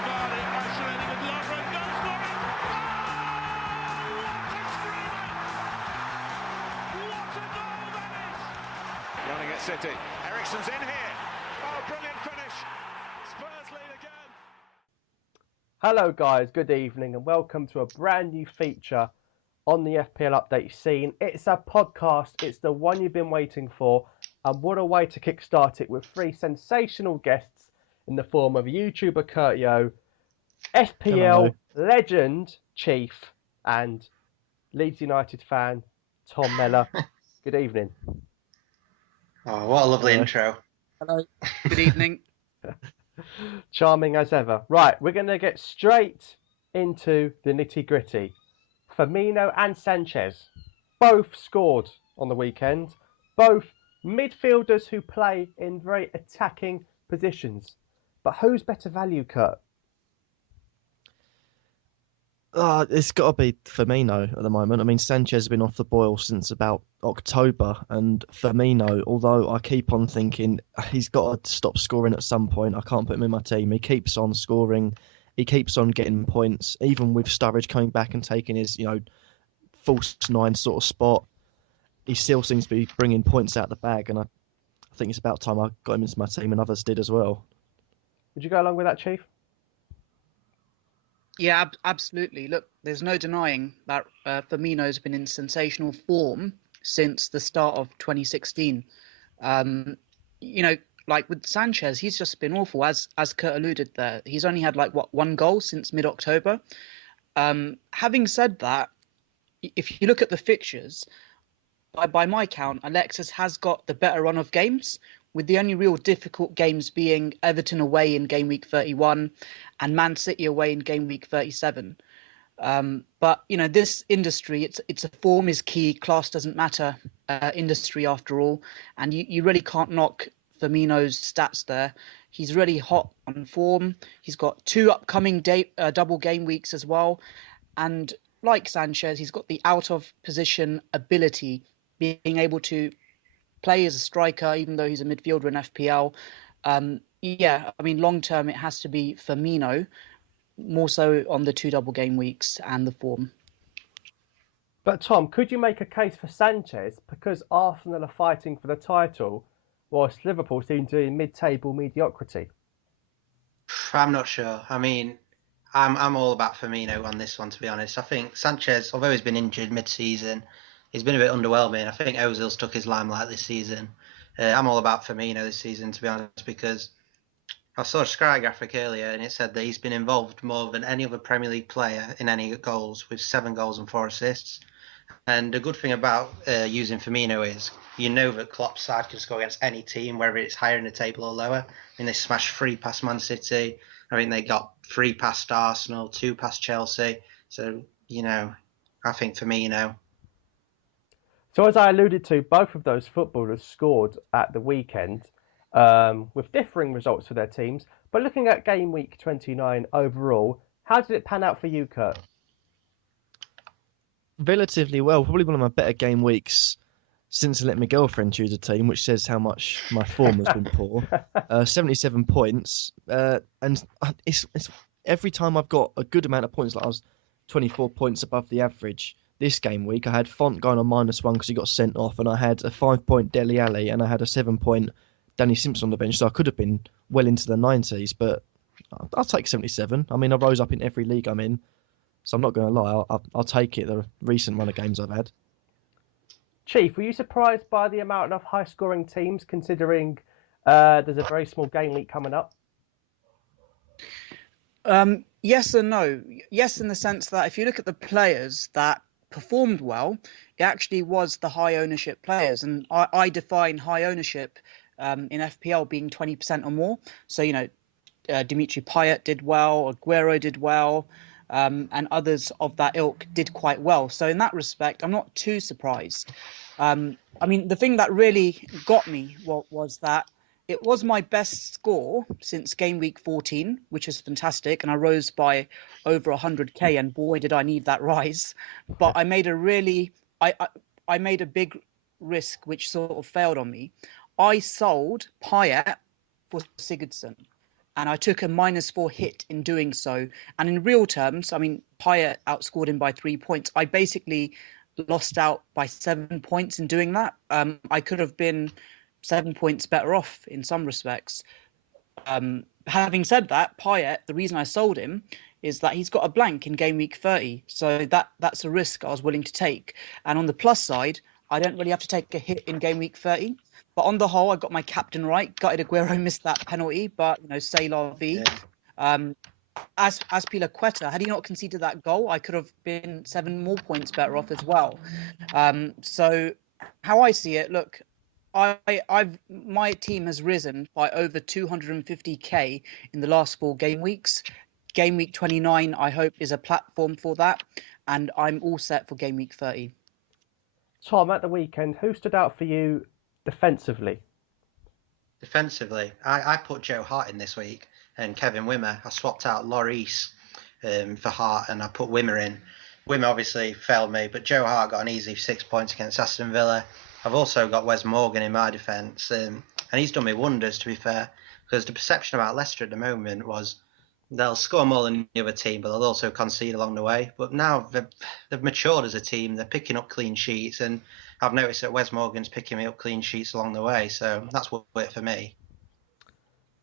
Cavani isolating with Lovren, goes for it! Oh, what a goal that is! Running at City, Eriksen's in here. Oh, brilliant finish. Spurs lead again. Hello guys, good evening and welcome to a brand new feature on the FPL Update scene. It's a podcast, it's the one you've been waiting for, and what a way to kickstart it with three sensational guests in the form of YouTuber Kurtio, FPL legend Chief, and Leeds United fan Tom Mellor. Good evening. Oh, what a lovely intro. Hello. Good evening. Charming as ever. Right, we're going to get straight into the nitty gritty. Firmino and Sanchez both scored on the weekend. Both midfielders who play in very attacking positions. But who's better value, Kurt? It's got to be Firmino at the moment. I mean, Sanchez has been off the boil since about October, and Firmino, although I keep on thinking he's got to stop scoring at some point, I can't put him in my team. He keeps on scoring. He keeps on getting points, even with Sturridge coming back and taking his, false nine sort of spot. He still seems to be bringing points out the bag, and I think it's about time I got him into my team, and others did as well. Would you go along with that, Chief? Yeah, absolutely. Look, there's no denying that Firmino's been in sensational form since the start of 2016. Like with Sanchez, he's just been awful. As Kurt alluded there, he's only had one goal since mid-October. Having said that, if you look at the fixtures, by my count, Alexis has got the better run of games, with the only real difficult games being Everton away in game week 31 and Man City away in game week 37. But this industry, it's a form is key, class doesn't matter industry after all, and you really can't knock Firmino's stats there. He's really hot on form. He's got two upcoming double game weeks as well, and like Sanchez, he's got the out of position ability, being able to play as a striker, even though he's a midfielder in FPL. Long term, it has to be Firmino, more so on the two double game weeks and the form. But Tom, could you make a case for Sanchez because Arsenal are fighting for the title, whilst Liverpool seem to be in mid-table mediocrity? I'm not sure. I mean, I'm all about Firmino on this one, to be honest. I think Sanchez, although he's been injured mid-season, he's been a bit underwhelming. I think Ozil's took his limelight this season. I'm all about Firmino this season, to be honest, because I saw a Sky graphic earlier and it said that he's been involved more than any other Premier League player in any goals, with 7 goals and 4 assists. And the good thing about using Firmino is that Klopp's side can score against any team, whether it's higher in the table or lower. I mean, they smashed 3 past Man City. I mean, they got 3 past Arsenal, 2 past Chelsea. So, I think Firmino. So as I alluded to, both of those footballers scored at the weekend with differing results for their teams. But looking at game week 29 overall, how did it pan out for you, Kurt? Relatively well. Probably one of my better game weeks since I let my girlfriend choose a team, which says how much my form has been poor. 77 points. And it's every time I've got a good amount of points, like I was 24 points above the average. This game week, I had Font going on -1 because he got sent off, and I had a 5-point Dele Alli, and I had a 7-point Danny Simpson on the bench, so I could have been well into the 90s, but I'll take 77. I mean, I rose up in every league I'm in, so I'm not going to lie, I'll take it, the recent run of games I've had. Chief, were you surprised by the amount of high-scoring teams, considering there's a very small game week coming up? Yes and no. Yes, in the sense that if you look at the players that performed well, it actually was the high ownership players, and I define high ownership in FPL being 20% or more. So Dimitri Payet did well, Aguero did well, and others of that ilk did quite well. So in that respect, I'm not too surprised. The thing that really got me was that it was my best score since game week 14, which is fantastic. And I rose by over 100k, and boy, did I need that rise. But I made I made a big risk, which sort of failed on me. I sold Payet for Sigurdsson. and I took a -4 hit in doing so. And in real terms, I mean, Payet outscored him by 3 points. I basically lost out by 7 points in doing that. I could have been 7 points better off in some respects. Having said that, Payet, the reason I sold him is that he's got a blank in game week 30. So that's a risk I was willing to take. And on the plus side, I don't really have to take a hit in game week 30. But on the whole, I got my captain right. Gutted Aguero missed that penalty, but say la vie. Yeah. As Azpilicueta, had he not conceded that goal, I could have been 7 more points better off as well. So how I see it, look, my team has risen by over 250k in the last 4 game weeks. Game week 29, I hope, is a platform for that, and I'm all set for game week 30. Tom, at the weekend, who stood out for you defensively? Defensively, I put Joe Hart in this week and Kevin Wimmer. I swapped out Lloris for Hart and I put Wimmer in. Wimmer obviously failed me, but Joe Hart got an easy 6 points against Aston Villa. I've also got Wes Morgan in my defence, and he's done me wonders, to be fair, because the perception about Leicester at the moment was they'll score more than the other team, but they'll also concede along the way. But now they've matured as a team. They're picking up clean sheets, and I've noticed that Wes Morgan's picking me up clean sheets along the way. So that's worth it for me.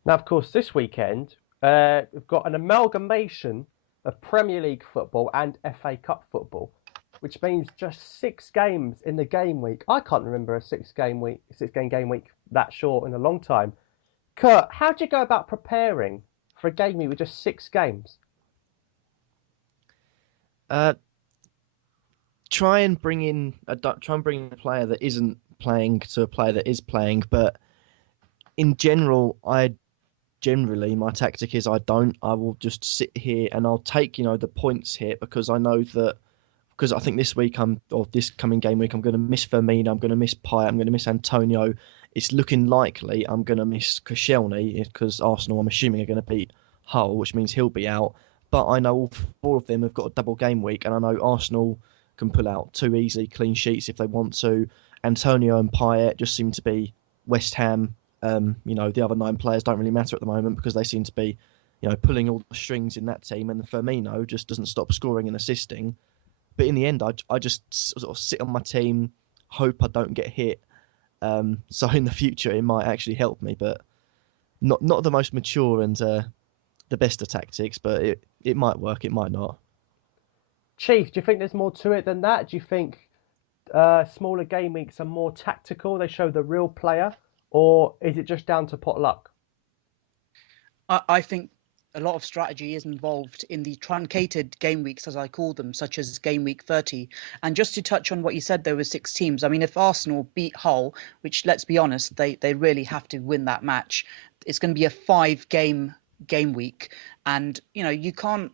Now, of course, this weekend, we've got an amalgamation of Premier League football and FA Cup football, which means just 6 games in the game week. I can't remember a 6-game game week that short in a long time. Kurt, how do you go about preparing for a game week with just 6 games? Try and bring in a player that isn't playing to a player that is playing. But in general, my tactic is I will just sit here and I'll take the points hit because I know that. Because I think this coming game week, I'm going to miss Firmino, I'm going to miss Payet, I'm going to miss Antonio. It's looking likely I'm going to miss Koscielny because Arsenal, I'm assuming, are going to beat Hull, which means he'll be out. But I know all 4 of them have got a double game week, and I know Arsenal can pull out 2 easy clean sheets if they want to. Antonio and Payet just seem to be West Ham. The other 9 players don't really matter at the moment because they seem to be, pulling all the strings in that team, and Firmino just doesn't stop scoring and assisting. But in the end, I just sort of sit on my team, hope I don't get hit. So in the future, it might actually help me, but not the most mature and the best of tactics, but it might work, it might not. Chief, do you think there's more to it than that? Do you think smaller game weeks are more tactical, they show the real player, or is it just down to pot luck? I think a lot of strategy is involved in the truncated game weeks, as I call them, such as game week 30. And just to touch on what you said, there were 6 teams. I mean, if Arsenal beat Hull, which, let's be honest, they really have to win that match, it's going to be a 5-game game week. And, you can't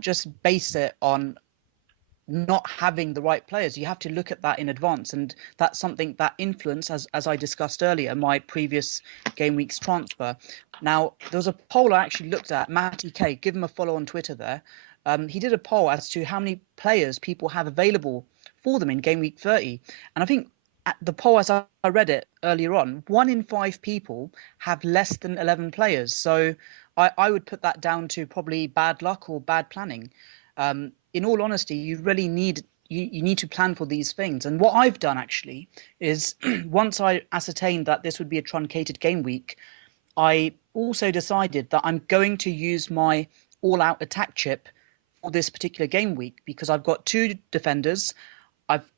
just base it on not having the right players. You have to look at that in advance, and that's something that influence, as I discussed earlier, my previous game week's transfer. Now, there was a poll I actually looked at. Matty K, give him a follow on Twitter there. He did a poll as to how many players people have available for them in game week 30, and I think at the poll, as I read it earlier on, 1 in 5 people have less than 11 players. So I would put that down to probably bad luck or bad planning. In all honesty, you really need to plan for these things. And what I've done actually is once I ascertained that this would be a truncated game week, I also decided that I'm going to use my all-out attack chip for this particular game week because I've got 2 defenders.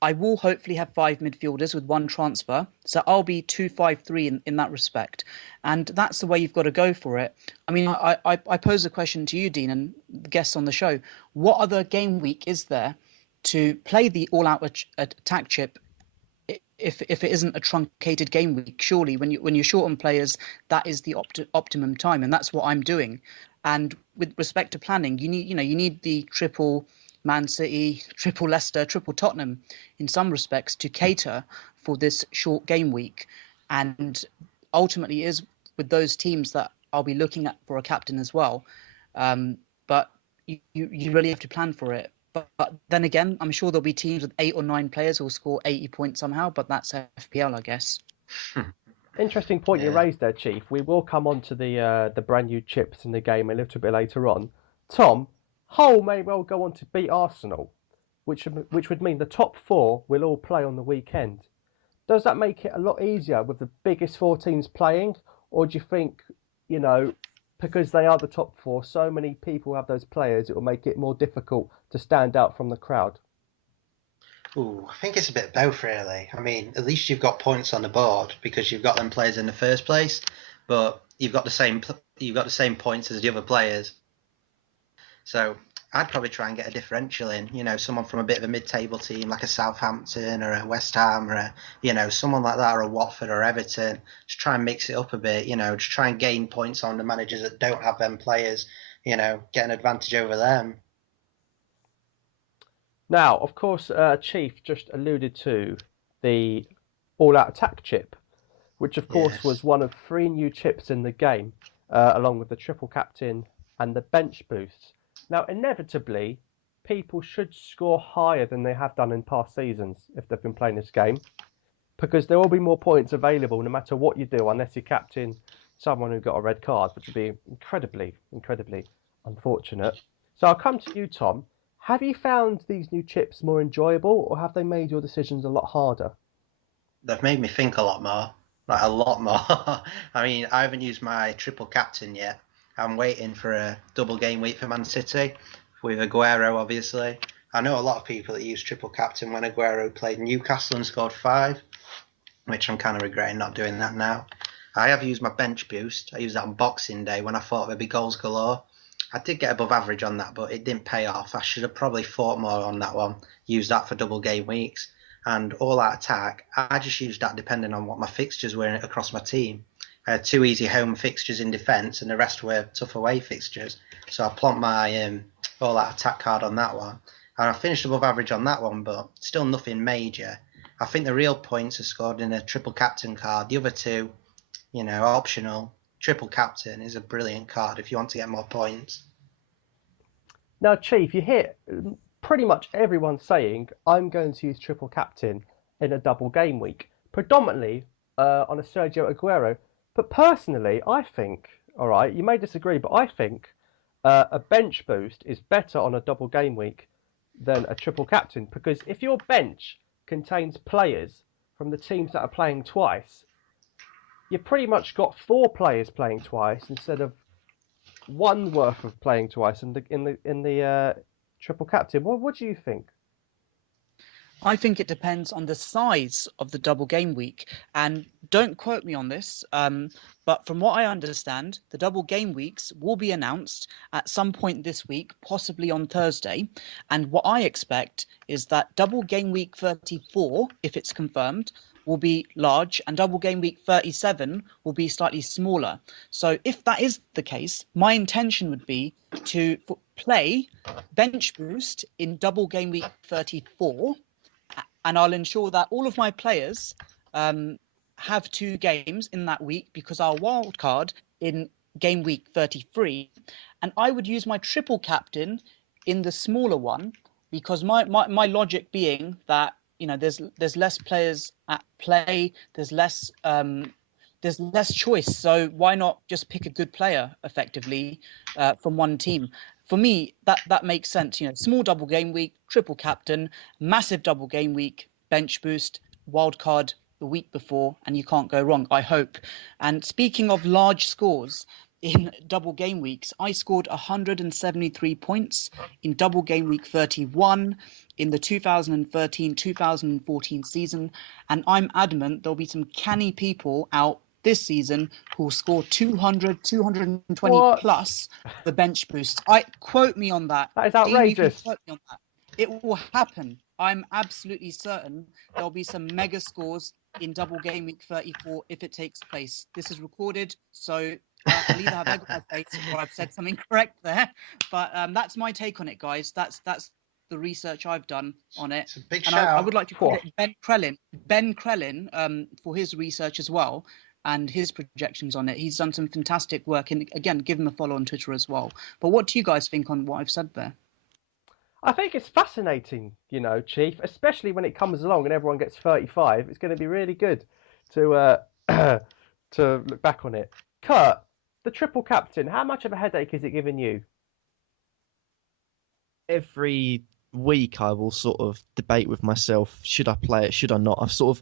I will hopefully have 5 midfielders with 1 transfer. So I'll be 2-5-3 in that respect. And that's the way you've got to go for it. I mean, I pose a question to you, Dean, and the guests on the show. What other game week is there to play the all-out attack chip if it isn't a truncated game week? Surely when you're short on players, that is the optimum time. And that's what I'm doing. And with respect to planning, you need the triple Man City, triple Leicester, triple Tottenham in some respects to cater for this short game week. And ultimately is with those teams that I'll be looking at for a captain as well. But you really have to plan for it. But then again, I'm sure there'll be teams with 8 or 9 players who will score 80 points somehow, but that's FPL, I guess. Interesting point you Yeah. raised there, Chief. We will come on to the brand new chips in the game a little bit later on. Tom, Hull may well go on to beat Arsenal, which would mean the top 4 will all play on the weekend. Does that make it a lot easier with the biggest 4 teams playing, or do you think, because they are the top 4, so many people have those players, it will make it more difficult to stand out from the crowd? Ooh, I think it's a bit of both, really. I mean, at least you've got points on the board because you've got them players in the first place, but you've got the same points as the other players. So I'd probably try and get a differential in. Someone from a bit of a mid-table team like a Southampton or a West Ham or someone like that, or a Watford or Everton. Just try and mix it up a bit. Just try and gain points on the managers that don't have them players. Get an advantage over them. Now, of course, Chief just alluded to the all-out attack chip, which of course Yes. was one of 3 new chips in the game, along with the triple captain and the bench boost. Now, inevitably, people should score higher than they have done in past seasons if they've been playing this game, because there will be more points available no matter what you do, unless you captain someone who got a red card, which would be incredibly, incredibly unfortunate. So I'll come to you, Tom. Have you found these new chips more enjoyable, or have they made your decisions a lot harder? They've made me think a lot more. Like, a lot more. I mean, I haven't used my triple captain yet. I'm waiting for a double game week for Man City with Aguero, obviously. I know a lot of people that use triple captain when Aguero played Newcastle and scored 5, which I'm kind of regretting not doing that now. I have used my bench boost. I used that on Boxing Day when I thought there'd be goals galore. I did get above average on that, but it didn't pay off. I should have probably fought more on that one, used that for double game weeks. And all out attack, I just used that depending on what my fixtures were across my team. I had 2 easy home fixtures in defence, and the rest were tough away fixtures. So I plonked my all out attack card on that one. And I finished above average on that one, but still nothing major. I think the real points are scored in a triple captain card. The other 2, optional. Triple captain is a brilliant card if you want to get more points. Now, Chief, you hear pretty much everyone saying, I'm going to use triple captain in a double game week, predominantly on a Sergio Aguero. But personally, I think, all right, you may disagree, but I think a bench boost is better on a double game week than a triple captain, because if your bench contains players from the teams that are playing twice, you pretty much got 4 players playing twice instead of 1 worth of playing twice in the triple captain. What do you think? I think it depends on the size of the double game week. And don't quote me on this, but from what I understand, the double game weeks will be announced at some point this week, possibly on Thursday. And what I expect is that double game week 34, if it's confirmed, will be large, and double game week 37 will be slightly smaller. So if that is the case, my intention would be to play bench boost in double game week 34, and I'll ensure that all of my players have 2 games in that week, because I'll wild card in game week 33, and I would use my triple captain in the smaller one, because my logic being that there's less players at play, there's less choice, so why not just pick a good player effectively from one team? For me, that makes sense. Small double game week, triple captain, massive double game week, bench boost, wild card the week before, and you can't go wrong, I hope. And speaking of large scores in double game weeks, I scored 173 points in double game week 31 in the 2013-2014 season, and I'm adamant there'll be some canny people out this season who'll score 200, 220 What? plus the bench boost. Quote me on that. That is Dean, you can outrageous. quote me on that. It will happen. I'm absolutely certain there'll be some mega scores in double game week 34 if it takes place. This is recorded, so I'll either have egg on my face or I've said something correct there. But that's my take on it, guys. That's the research I've done on it. It's a big And shout. I would like to credit Ben Crellin for his research as well, and his projections on it. He's done some fantastic work, and again, give him a follow on Twitter as well. But what do you guys think on what I've said there? I think it's fascinating, Chief, especially when it comes along and everyone gets 35. It's going to be really good to to look back on it. Kurt, the triple captain, how much of a headache is it giving you? Every week I will sort of debate with myself, should I play it, should I not? I've sort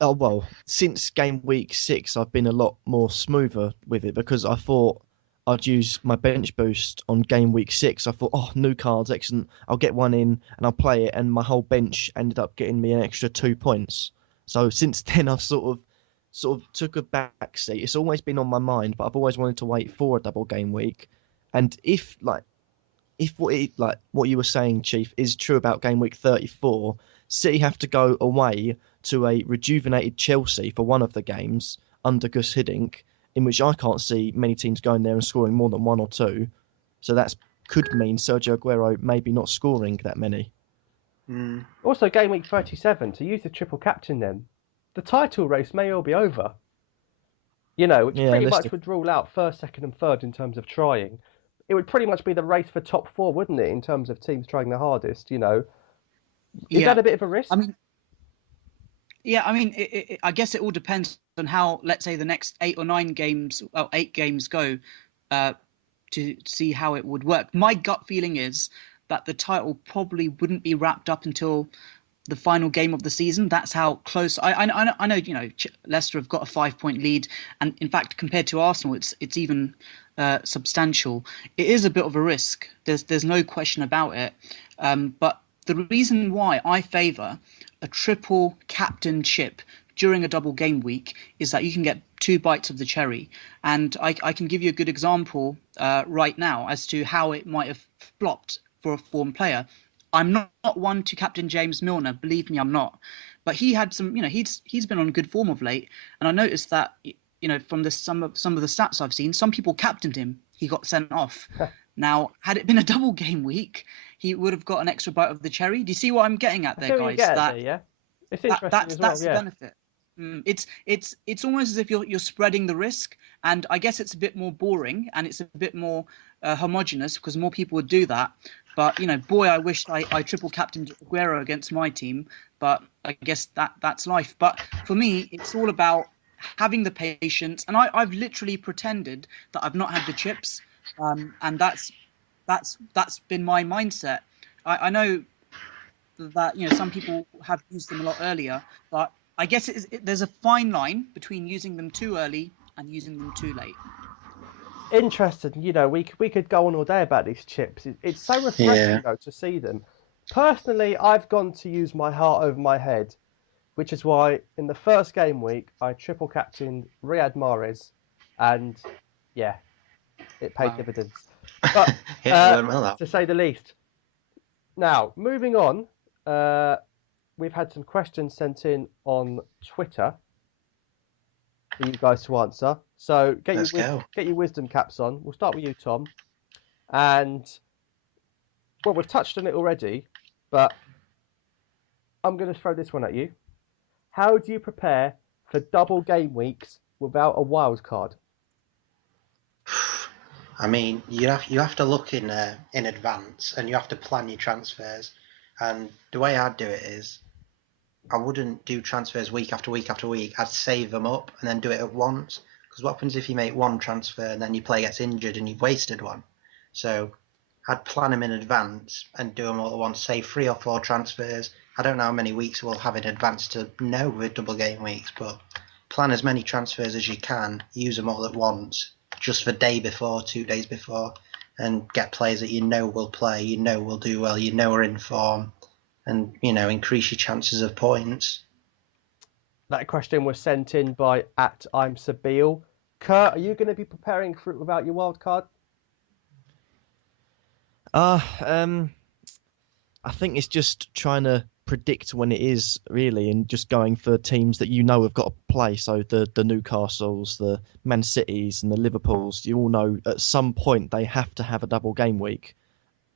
of, since game week 6, I've been a lot more smoother with it because I thought I'd use my bench boost on game week 6. I thought, new cards, excellent. I'll get one in and I'll play it, and my whole bench ended up getting me an extra 2 points. So since then, I've sort of took a back seat. It's always been on my mind, but I've always wanted to wait for a double game week. And if what you were saying, Chief, is true about game week 34, City have to go away to a rejuvenated Chelsea for one of the games under Gus Hiddink, in which I can't see many teams going there and scoring more than 1 or 2. So that could mean Sergio Aguero maybe not scoring that many. Also, game week 37, to use the triple captain then, the title race may all be over. Which pretty much would rule out first, second and third in terms of trying. It would pretty much be the race for top 4, wouldn't it, in terms of teams trying their hardest, Is that a bit of a risk? I guess it all depends on how, let's say, the next 8 games go to see how it would work. My gut feeling is that the title probably wouldn't be wrapped up until the final game of the season. That's how close. I know. Leicester have got a 5-point lead, and in fact, compared to Arsenal, it's even substantial. It is a bit of a risk. There's no question about it. But the reason why I favour a triple captainship during a double game week is that you can get 2 bites of the cherry. And I can give you a good example right now as to how it might have flopped for a form player. I'm not one to captain James Milner, believe me, I'm not. But he had some, he's been on good form of late. And I noticed that, from some of the stats I've seen, some people captained him. He got sent off. Now, had it been a double game week, he would have got an extra bite of the cherry. Do you see what I'm getting at there, guys? It's interesting that's as well, the benefit. It's almost as if you're spreading the risk, and I guess it's a bit more boring and it's a bit more homogenous because more people would do that. But I wish I triple captained Aguero against my team. But I guess that's life. But for me, it's all about having the patience, and I've literally pretended that I've not had the chips, and that's been my mindset. I know that some people have used them a lot earlier, but I guess there's a fine line between using them too early and using them too late. Interesting. We could go on all day about these chips. It's so refreshing though to see them. Personally, I've gone to use my heart over my head, which is why in the first game week I triple captained Riyad Mahrez, and it paid dividends. But to say the least. Now, moving on, we've had some questions sent in on Twitter for you guys to answer. So get your wisdom caps on. We'll start with you, Tom. And, we've touched on it already, but I'm going to throw this one at you. How do you prepare for double game weeks without a wild card? I mean, you have to look in advance, and you have to plan your transfers. And the way I'd do it is, I wouldn't do transfers week after week after week. I'd save them up and then do it at once. Because what happens if you make one transfer and then your player gets injured and you've wasted one? So I'd plan them in advance and do them all at once. Say 3 or 4 transfers. I don't know how many weeks we'll have in advance to know with double game weeks, but plan as many transfers as you can. Use them all at once, just for day before, 2 days before, and get players that will play, will do well, are in form, and increase your chances of points. That question was sent in by @I'mSabil. Kurt, are you going to be preparing for it without your wild card? I think it's just trying to predict when it is, really, and just going for teams that have got to play. So the Newcastles, the Man Cities and the Liverpools, you all know at some point they have to have a double game week.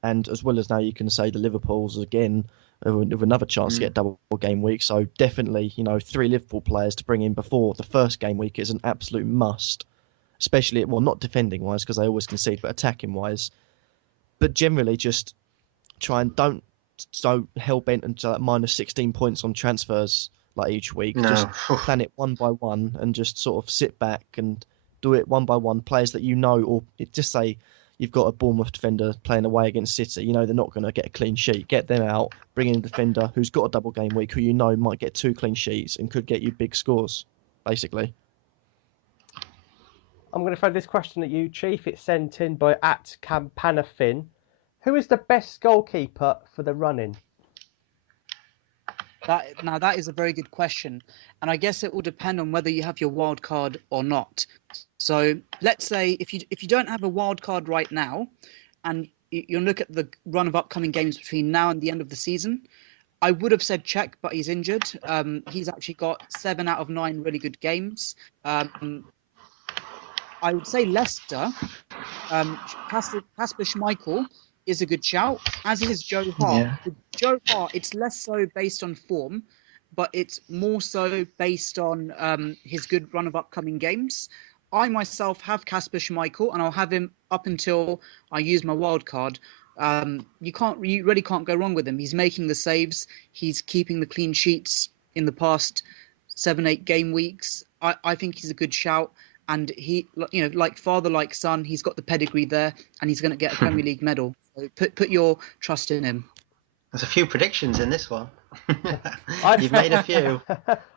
And as well as now you can say the Liverpools again with another chance to get double game week. So definitely, 3 Liverpool players to bring in before the first game week is an absolute must. Especially, not defending wise because they always concede, but attacking wise. But generally just try and don't so hell-bent into that minus 16 points on transfers like each week. No. Just plan it one by one and just sort of sit back and do it one by one. Players that you know, or just say you've got a Bournemouth defender playing away against City, you know they're not going to get a clean sheet. Get them out, bring in a defender who's got a double game week, who you know might get 2 clean sheets and could get you big scores, basically. I'm going to throw this question at you, Chief. It's sent in by @Campanafin. Who is the best goalkeeper for the run-in? That is a very good question, and I guess it will depend on whether you have your wild card or not. So let's say if you don't have a wild card right now, and you look at the run of upcoming games between now and the end of the season, I would have said Czech, but he's injured. He's actually got 7 out of 9 really good games. I would say Leicester. Kasper Schmeichel is a good shout, as is Joe Hart. Yeah. With Joe Hart, it's less so based on form, but it's more so based on his good run of upcoming games. I myself have Kasper Schmeichel, and I'll have him up until I use my wild card. You really can't go wrong with him. He's making the saves. He's keeping the clean sheets in the past 7-8 game weeks. I think he's a good shout. And he, like father, like son, he's got the pedigree there, and he's going to get a Premier League medal. So put your trust in him. There's a few predictions in this one. You've made a few.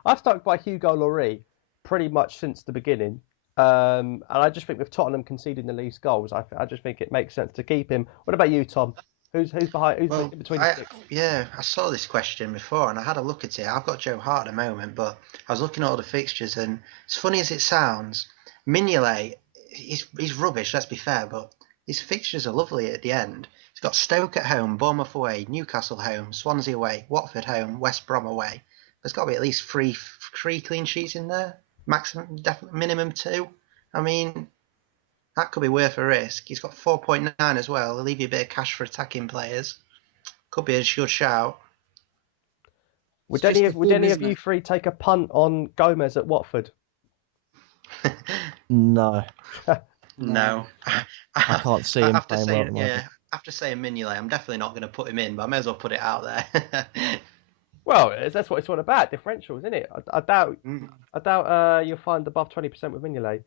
I've stuck by Hugo Lloris pretty much since the beginning. And I just think with Tottenham conceding the least goals, I just think it makes sense to keep him. What about you, Tom? Who's behind? Who's in between the sticks? Yeah, I saw this question before and I had a look at it. I've got Joe Hart at the moment, but I was looking at all the fixtures, and as funny as it sounds, Mignolet, he's rubbish, let's be fair, but his fixtures are lovely at the end. He's got Stoke at home, Bournemouth away, Newcastle home, Swansea away, Watford home, West Brom away. There's got to be at least three clean sheets in there. Maximum, definitely minimum 2. I mean, that could be worth a risk. He's got 4.9 as well. He'll leave you a bit of cash for attacking players. Could be a good shout. Would any of you three take a punt on Gomez at Watford? No. No. I can't see him playing well at the moment. After saying Mignolet, I'm definitely not going to put him in, but I may as well put it out there. Well, that's what it's all about, differentials, isn't it? I doubt you'll find above 20% with Mignolet.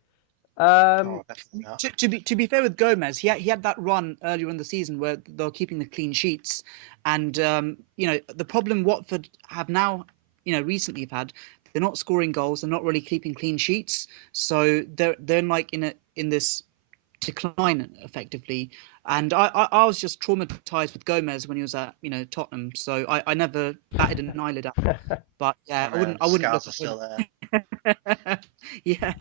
To be fair with Gomez, he had that run earlier in the season where they were keeping the clean sheets, and the problem Watford have now, recently have had, they're not scoring goals, they're not really keeping clean sheets, so they're like in this decline effectively. And I was just traumatized with Gomez when he was at Tottenham, so I never batted an eyelid at him. But yeah, I wouldn't. Scars are still there. Yeah.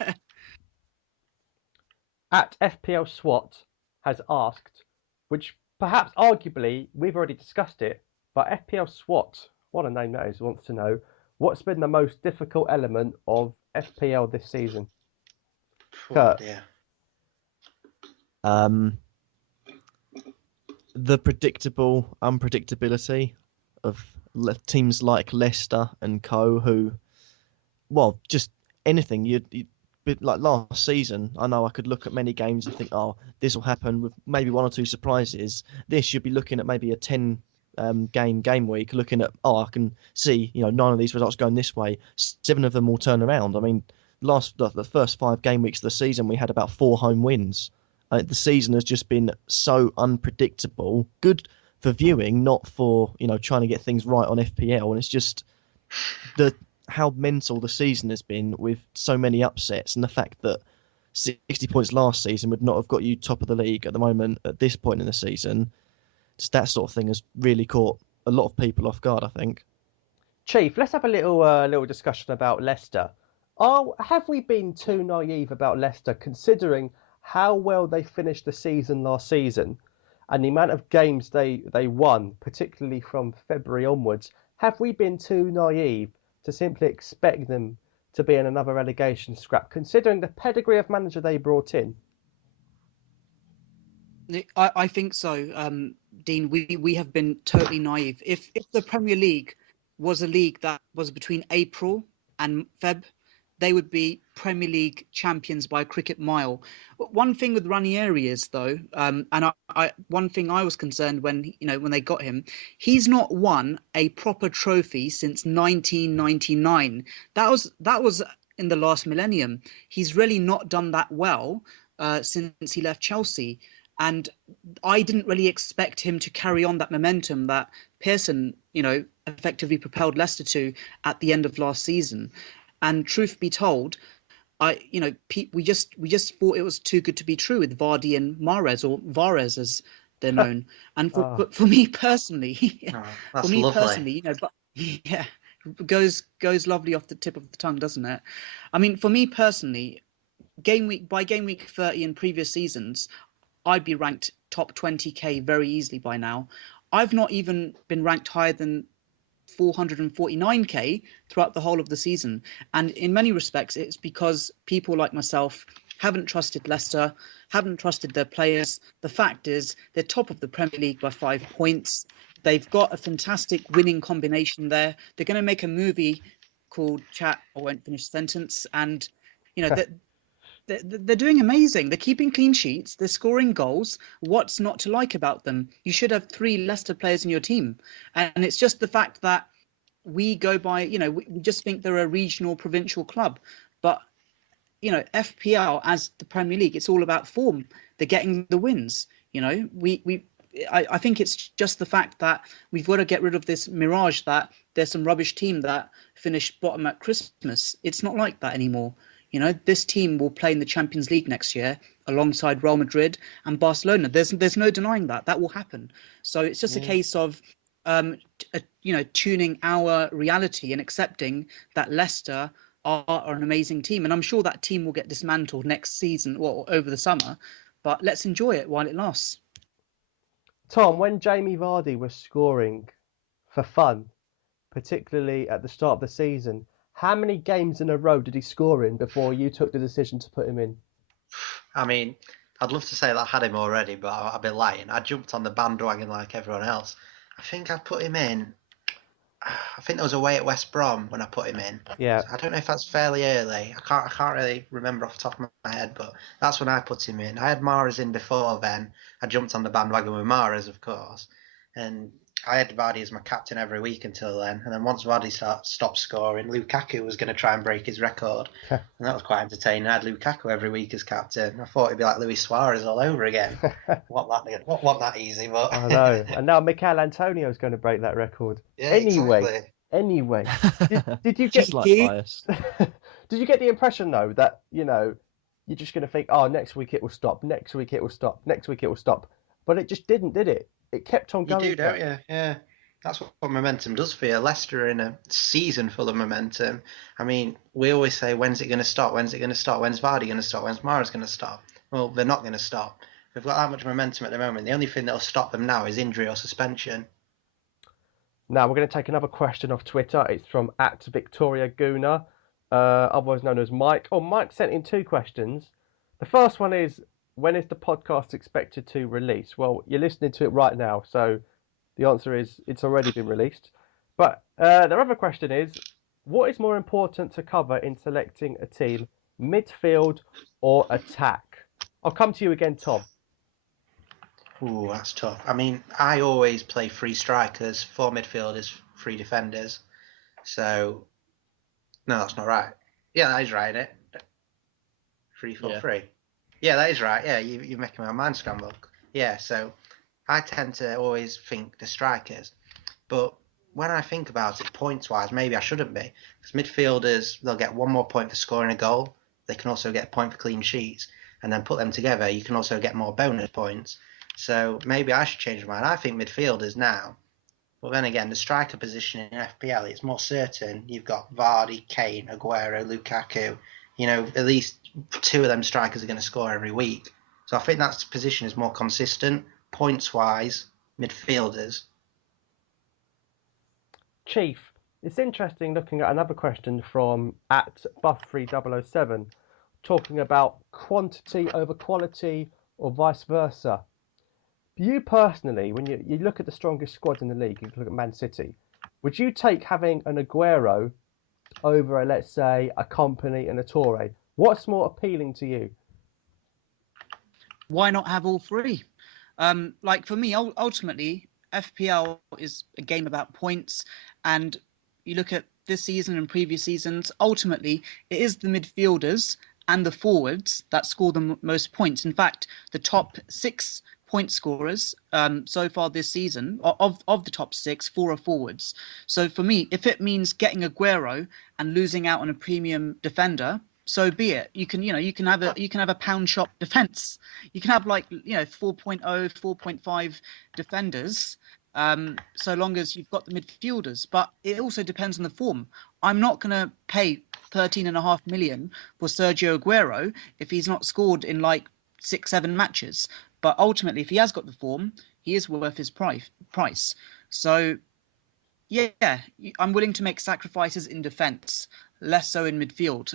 At FPL SWAT has asked, which perhaps arguably we've already discussed it, but FPL SWAT, what a name that is, wants to know what's been the most difficult element of FPL this season. Kurt. Yeah. The predictable unpredictability of teams like Leicester and co, who, well, just anything like last season. I know I could look at many games and think, oh, this will happen with maybe 1 or 2 surprises. This, you'd be looking at maybe a 10 game week, looking at, I can see 9 of these results going this way, 7 of them will turn around. I mean, the first 5 game weeks of the season, we had about 4 home wins. The season has just been so unpredictable. Good for viewing, not for trying to get things right on FPL. And it's just how mental the season has been with so many upsets, and the fact that 60 points last season would not have got you top of the league at the moment at this point in the season. Just that sort of thing has really caught a lot of people off guard, I think. Chief, let's have a little discussion about Leicester. Have we been too naive about Leicester, considering how well they finished the season last season and the amount of games they won, particularly from February onwards? Have we been too naive to simply expect them to be in another relegation scrap, considering the pedigree of manager they brought in? I think so, Dean. We have been totally naive. If the Premier League was a league that was between April and Feb, they would be Premier League champions by a cricket mile. One thing with Ranieri is though, one thing I was concerned when when they got him, he's not won a proper trophy since 1999. That was in the last millennium. He's really not done that well since he left Chelsea. And I didn't really expect him to carry on that momentum that Pearson, effectively propelled Leicester to at the end of last season. And truth be told, we just thought it was too good to be true with Vardy and Mahrez, or Vares as they're known. And for me personally, that's lovely. but yeah, goes lovely off the tip of the tongue, doesn't it? I mean, for me personally, game week 30 in previous seasons, I'd be ranked top 20k very easily by now. I've not even been ranked higher than 449k throughout the whole of the season. And in many respects, it's because people like myself haven't trusted Leicester, haven't trusted their players. The fact is, they're top of the Premier League by 5 points. They've got a fantastic winning combination there. They're going to make a movie called I won't finish the sentence. And, they're doing amazing. They're keeping clean sheets. They're scoring goals. What's not to like about them? You should have 3 Leicester players in your team. And it's just the fact that we go by, we just think they're a regional, provincial club. But, FPL as the Premier League, it's all about form. They're getting the wins. I think it's just the fact that we've got to get rid of this mirage that there's some rubbish team that finished bottom at Christmas. It's not like that anymore. This team will play in the Champions League next year alongside Real Madrid and Barcelona. There's no denying that will happen. So it's just a case of, tuning our reality and accepting that Leicester are an amazing team. And I'm sure that team will get dismantled next season or over the summer. But let's enjoy it while it lasts. Tom, when Jamie Vardy was scoring for fun, particularly at the start of the season, how many games in a row did he score in before you took the decision to put him in? I mean, I'd love to say that I had him already, but I'd be lying. I jumped on the bandwagon like everyone else. I think I put him in. I think there was away at West Brom when I put him in. Yeah. I don't know if that's fairly early. I can't really remember off the top of my head, but that's when I put him in. I had Mahrez in before then. I jumped on the bandwagon with Mahrez, of course, and I had Vardy as my captain every week until then. And then once Vardy stopped scoring, Lukaku was going to try and break his record. And that was quite entertaining. I had Lukaku every week as captain. I thought it'd be like Luis Suarez all over again. Wasn't that easy, but... I know. And now Mikel Antonio is going to break that record. Yeah, Anyway, did you get bias? Did you get the impression though that you're just going to think, oh, next week it will stop, next week it will stop, next week it will stop, but it just didn't, did it? It kept on going. You do, don't you? Yeah. That's what momentum does for you. Leicester are in a season full of momentum. I mean, we always say, when's it going to stop? When's it going to stop? When's Vardy going to stop? When's Mahrez going to stop? Well, they're not going to stop. They've got that much momentum at the moment. The only thing that'll stop them now is injury or suspension. Now, we're going to take another question off Twitter. It's from @VictoriaGuna, otherwise known as Mike. Oh, Mike sent in 2 questions. The first one is, when is the podcast expected to release? Well, you're listening to it right now, so the answer is it's already been released. But the other question is, what is more important to cover in selecting a team, midfield or attack? I'll come to you again, Tom. Ooh, that's tough. I mean, I always play 3 strikers, 4 midfielders, 3 defenders. So, no, that's not right. Yeah, that is right, isn't it? 3-4-3. Yeah, that is right. Yeah, you're making my mind scramble. Yeah, so I tend to always think the strikers. But when I think about it, points-wise, maybe I shouldn't be. Because midfielders, they'll get 1 more point for scoring a goal. They can also get a point for clean sheets. And then put them together, you can also get more bonus points. So maybe I should change my mind. I think midfielders now. But then again, the striker position in FPL, it's more certain. You've got Vardy, Kane, Aguero, Lukaku. At least 2 of them strikers are going to score every week. So I think that position is more consistent, points-wise, midfielders. Chief, it's interesting looking at another question from @Buff3007, talking about quantity over quality or vice versa. You personally, when you look at the strongest squad in the league, you look at Man City, would you take having an Aguero over, let's say, a Company and a Torre. What's more appealing to you? Why not have all three? Like for me, ultimately, FPL is a game about points, and you look at this season and previous seasons. Ultimately, it is the midfielders and the forwards that score the most points. In fact, the top 6 point scorers so far this season, of the top 6, 4 are forwards. So for me, if it means getting Aguero and losing out on a premium defender, so be it. You can have a pound shop defense. You can have 4.0, 4.5 defenders, so long as you've got the midfielders. But it also depends on the form. I'm not going to pay 13.5 million for Sergio Aguero if he's not scored in 6-7 matches. But ultimately, if he has got the form, he is worth his price. So yeah, I'm willing to make sacrifices in defence, less so in midfield.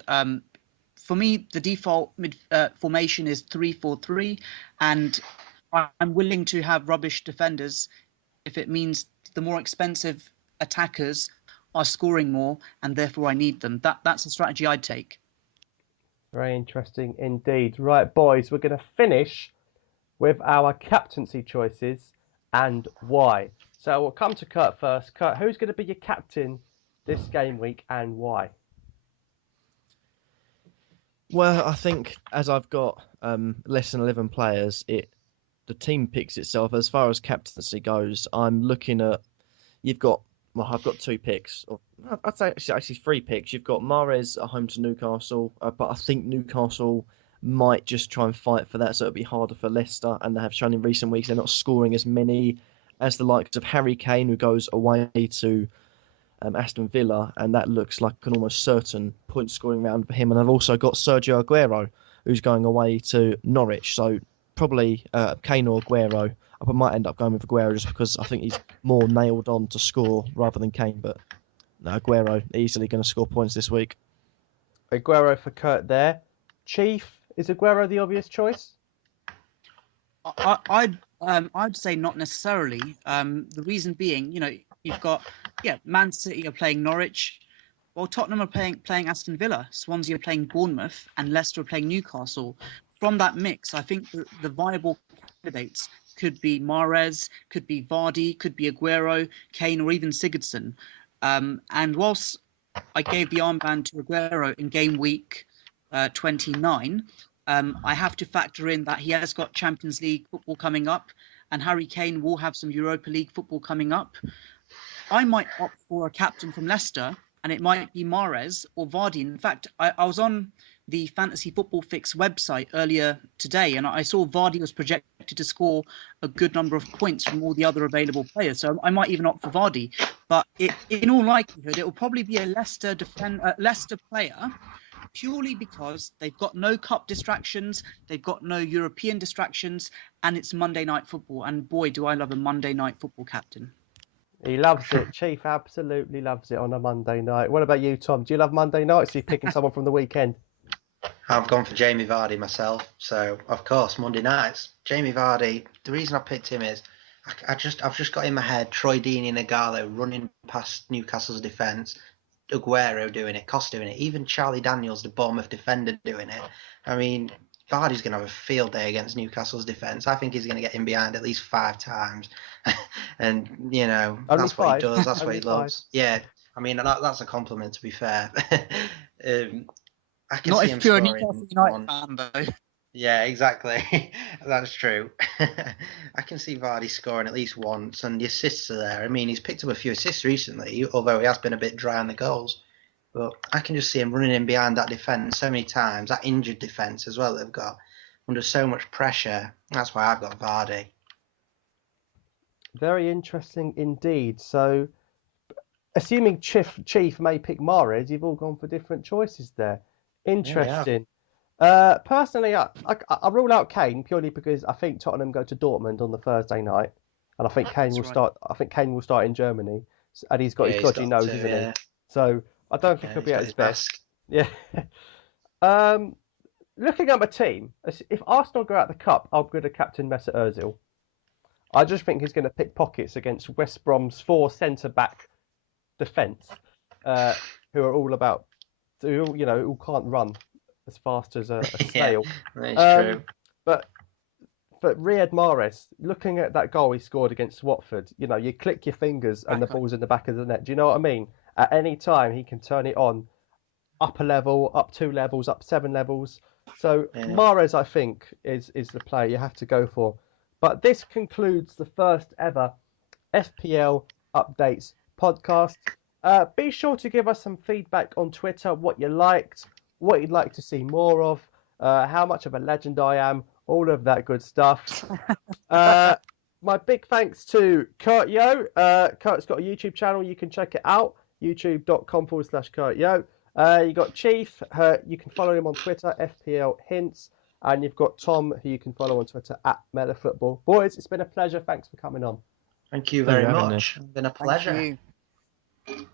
For me, the default formation is 3-4-3, and I'm willing to have rubbish defenders if it means the more expensive attackers are scoring more, and therefore I need them. That's the strategy I'd take. Very interesting indeed. Right, boys, we're going to finish with our captaincy choices and why. So we'll come to Kurt first. Kurt, who's going to be your captain this game week and why? Well, I think as I've got less than 11 players, the team picks itself. As far as captaincy goes, I'm looking at I've got 2 picks. Or I'd say actually 3 picks. You've got Mahrez at home to Newcastle, but I think Newcastle might just try and fight for that, so it'll be harder for Leicester. And they have shown in recent weeks they're not scoring as many as the likes of Harry Kane, who goes away to Aston Villa, and that looks like an almost certain point scoring round for him. And I've also got Sergio Aguero, who's going away to Norwich, so probably Kane or Aguero. I might end up going with Aguero just because I think he's more nailed on to score rather than Kane, but no, Aguero easily going to score points this week. Aguero for Kurt there. Chief, is Aguero the obvious choice? I'd say not necessarily. The reason being, you've got Man City are playing Norwich, while Tottenham are playing Aston Villa, Swansea are playing Bournemouth, and Leicester are playing Newcastle. From that mix, I think the viable candidates could be Mahrez, could be Vardy, could be Aguero, Kane, or even Sigurdsson. And whilst I gave the armband to Aguero in game week 29, I have to factor in that he has got Champions League football coming up, and Harry Kane will have some Europa League football coming up. I might opt for a captain from Leicester, and it might be Mahrez or Vardy. In fact, I was on the Fantasy Football Fix website earlier today, and I saw Vardy was projected to score a good number of points from all the other available players. So I might even opt for Vardy. But in all likelihood, it will probably be a Leicester player, purely because they've got no cup distractions, they've got no European distractions, and it's Monday Night Football. And boy, do I love a Monday Night Football captain. He loves it. Chief absolutely loves it on a Monday night. What about you, Tom? Do you love Monday nights? Are you picking someone from the weekend? I've gone for Jamie Vardy myself. So, of course, Monday nights. Jamie Vardy, the reason I picked him is I've just got in my head Troy Deeney and Ighalo running past Newcastle's defence, Aguero doing it, Costa doing it, even Charlie Daniels, the Bournemouth defender, doing it. I mean, Vardy's going to have a field day against Newcastle's defence. I think he's going to get in behind at least 5 times. And, that's what he does. That's what he loves. Yeah, I mean, that's a compliment, to be fair. I can Not see him if you're a scoring Newcastle United one. fan, though. Yeah, exactly. That's true. I can see Vardy scoring at least once, and the assists are there. I mean, he's picked up a few assists recently, although he has been a bit dry on the goals. But I can just see him running in behind that defence so many times, that injured defence as well they've got, under so much pressure. That's why I've got Vardy. Very interesting indeed. So, assuming Chief may pick Mahrez, you've all gone for different choices there. Interesting. Personally, I rule out Kane purely because I think Tottenham go to Dortmund on the Thursday night, and I think Kane will start. I think Kane will start in Germany, and he's got his dodgy nose, isn't he? So I don't think he'll be at his best. Yeah. Looking at my team, if Arsenal go out the cup, I'm going to captain Mesut Ozil. I just think he's going to pick pockets against West Brom's 4 centre-back defence. who are all about, who can't run as fast as a Yeah. snail. That's true. But Riyad Mahrez, looking at that goal he scored against Watford, you click your fingers and the Back up. ball's in the back of the net. Do you know what I mean? At any time he can turn it on, up a level, up 2 levels, up 7 levels. So Yeah. Mahrez, I think, is the player you have to go for. But this concludes the first ever FPL Updates podcast. Be sure to give us some feedback on Twitter, what you liked, what you'd like to see more of, how much of a legend I am, all of that good stuff. My big thanks to Kurt Yo. Kurt's got a YouTube channel. You can check it out, youtube.com/Kurt Yo. You got Chief. You can follow him on Twitter, FPL Hints. And you've got Tom, who you can follow on Twitter, @MelaFootball. Boys, it's been a pleasure. Thanks for coming on. Thank you Thank you very for having me. much. It's been a Thank pleasure. you.